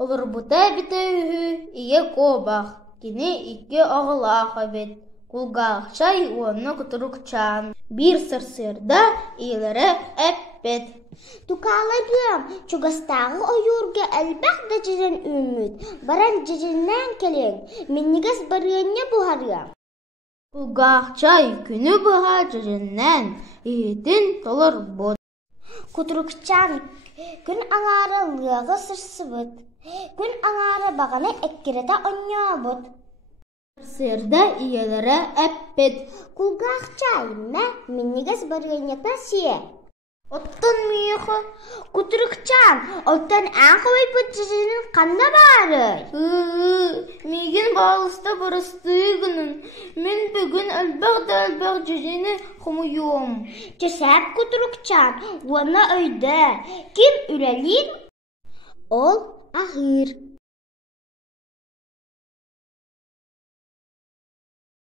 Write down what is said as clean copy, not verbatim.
Олорбута бите үһү ие кобах, кини икки оҕулаах эбит. Кулгаахчай уонна кутурукчаан. Бир сырсыарда иелере эппит. Тукааларыам, чугастаагы ойуурга элбэх да жирен үммүт. Баран жиреннään келең, миннигас барыанньа буһарыам. Кулгаахчай күнү быһа жиреннään иһитин толорбут. Кутурукчаан күн аҥаара лыаҕа сырсыбыт. Күн аҥаара баҕаны эккирэтэ онньообут. Сырсыарда иелере эппит. Кулгаахчай, мэ, миннигас барыанньата сие. Оттон миэхэ. Кутурукчаан, оттон аахабайбыт жиренин ханна баары? Мигин баалыста барыстыыгынын. Мен бүгүн элбэх жирени хомуюом. Чесэп кутурукчаан, уонна өйдө. Ким үрэлин? Ол аһыыр.